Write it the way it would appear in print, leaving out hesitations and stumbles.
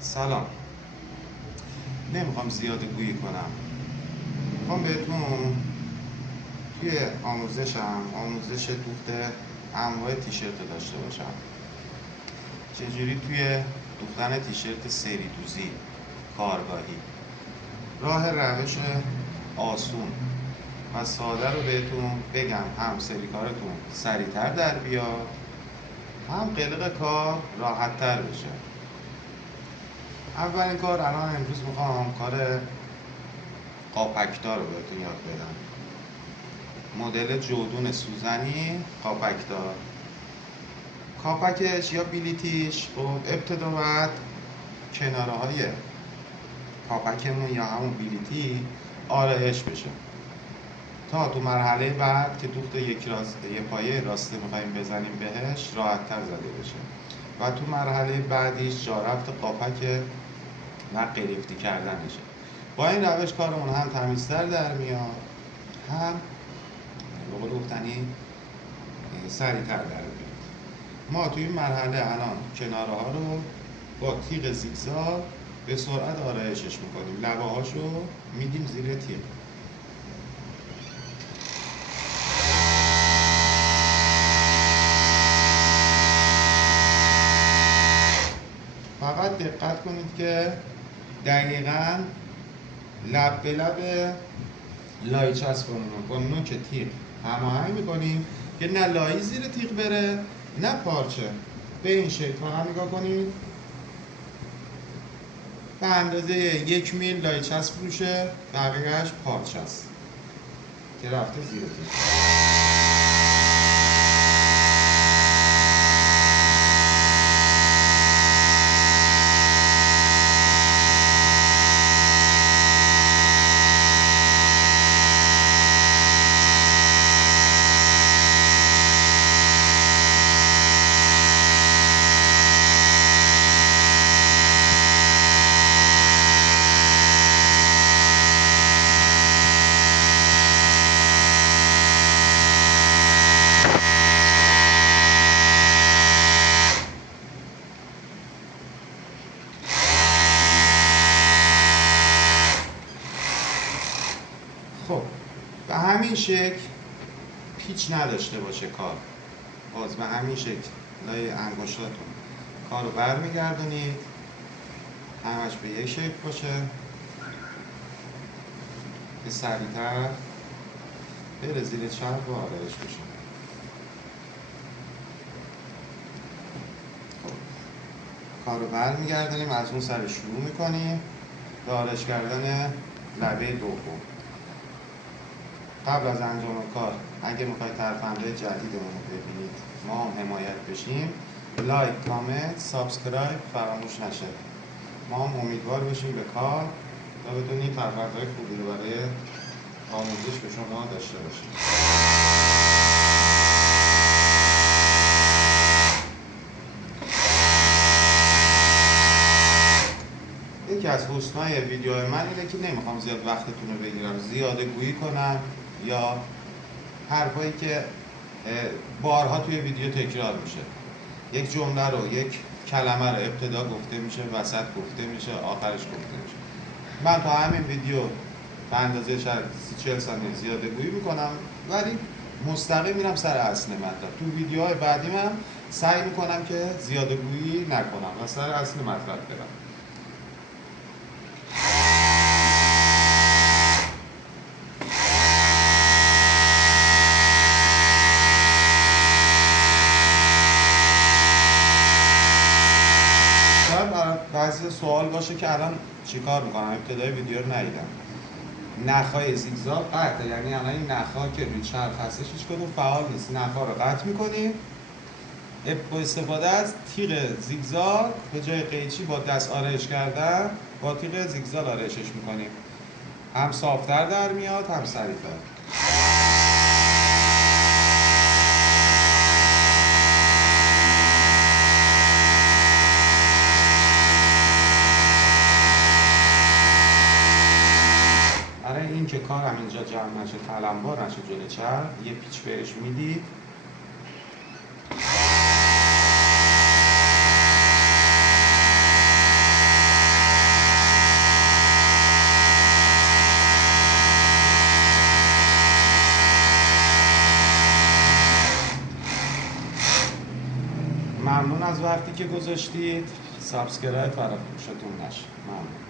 سلام. نمیخوام زیاده گویی کنم. میخوام بهتون توی آموزش دوخت انواع تیشرت داشته باشم. چجوری توی دوختن تیشرت سری دوزی کارگاهی راه روش آسون و ساده رو بهتون بگم، هم سری کارتون سریعتر در بیاد، هم قلق کار راحت تر بشه. اولین کار الان امروز میخوام کار قاپکدار رو بهتون یاد بدم. مدل جودون سوزنی قاپکدار. کاپکش یا بیلیتیش ابتدا باید کناره های کاپکمون یا همون بیلیتی آرایش بشه تا تو مرحله بعد که دوخت یه پایه راسته میخواییم بزنیم بهش راحت تر زده بشه و تو مرحله بعدیش جا رفت قاپک و قرفتی کردنشه. با این روش کارمون هم تمیزتر در میاد، هم به قول گفتنی سریعتر در میاد. ما توی این مرحله الان کناره ها رو با تیغ زیگزاگ به سرعت آرایشش میکنیم، لبه هاش رو میدیم زیر تیغ. فقط دقت کنید که دقیقاً لب به لب لای چسبمون با نوک تیغ هماهنگ میکنیم که نه لایی زیر تیغ بره نه پارچه. به این شکل فقط نگاه کنید، به اندازه 1 میل لای چسب روشه، بقیهش پارچه است که رفته زیر تیغ. خب به همین شکل پیچ نداشته باشه کار. باز به همین شکل لای انگشتاتون کار رو برمیگردونید، همش به یک شکل باشه که سریعتر بره زیر چرخ و آرایش بشه. خب کار رو برمیگردونیم، از اون سر شروع میکنیم به آرایش کردن لبه دوم. قبل از انجام کار اگه میخواید ترفندهای جدیدمون رو ببینید، ما هم حمایت بشیم، لایک، کامنت، سابسکرایب فراموش نشه. ما هم امیدوار بشیم به کار تا بتونیم ترفندهای خوبی رو برای آموزش به شما داشته باشیم. یکی از حسنای ویدیوهای من اینه که نمیخوام زیاد وقتتون رو بگیرم، زیاده گویی کنم یا حرفایی که بارها توی ویدیو تکرار میشه. یک جمله رو، یک کلمه رو ابتدا گفته میشه، وسط گفته میشه، آخرش گفته میشه. من تا همین ویدیو به اندازه شاید 30-40 ثانیه زیاده گویی میکنم، ولی مستقیم میرم سر اصل مطلب. تو ویدیوهای بعدی من سعی میکنم که زیاده گویی نکنم و سر اصل مطلب برم. بعضی سوال باشه که الان چیکار میکنم، ابتدای ویدیو رو ندیدم. نخهای زیگزاگ قطع، یعنی الان این نخها که روی چرخ هستش هیچ کدوم فعال نیست. نخها رو قطع میکنیم با استفاده از تیغ زیگزاگ، به جای قیچی با دست آرایش کردن با تیغ زیگزاگ آرایشش میکنیم، هم صافتر در میاد هم سریعتر. برای این که کارم اینجا جمع نشه، تلمبار نشه جلوی چرخ، یه پیچ بهش میدید. ممنون از وقتی که گذاشتید. سابسکرایب فراموشتون نشه. ممنون.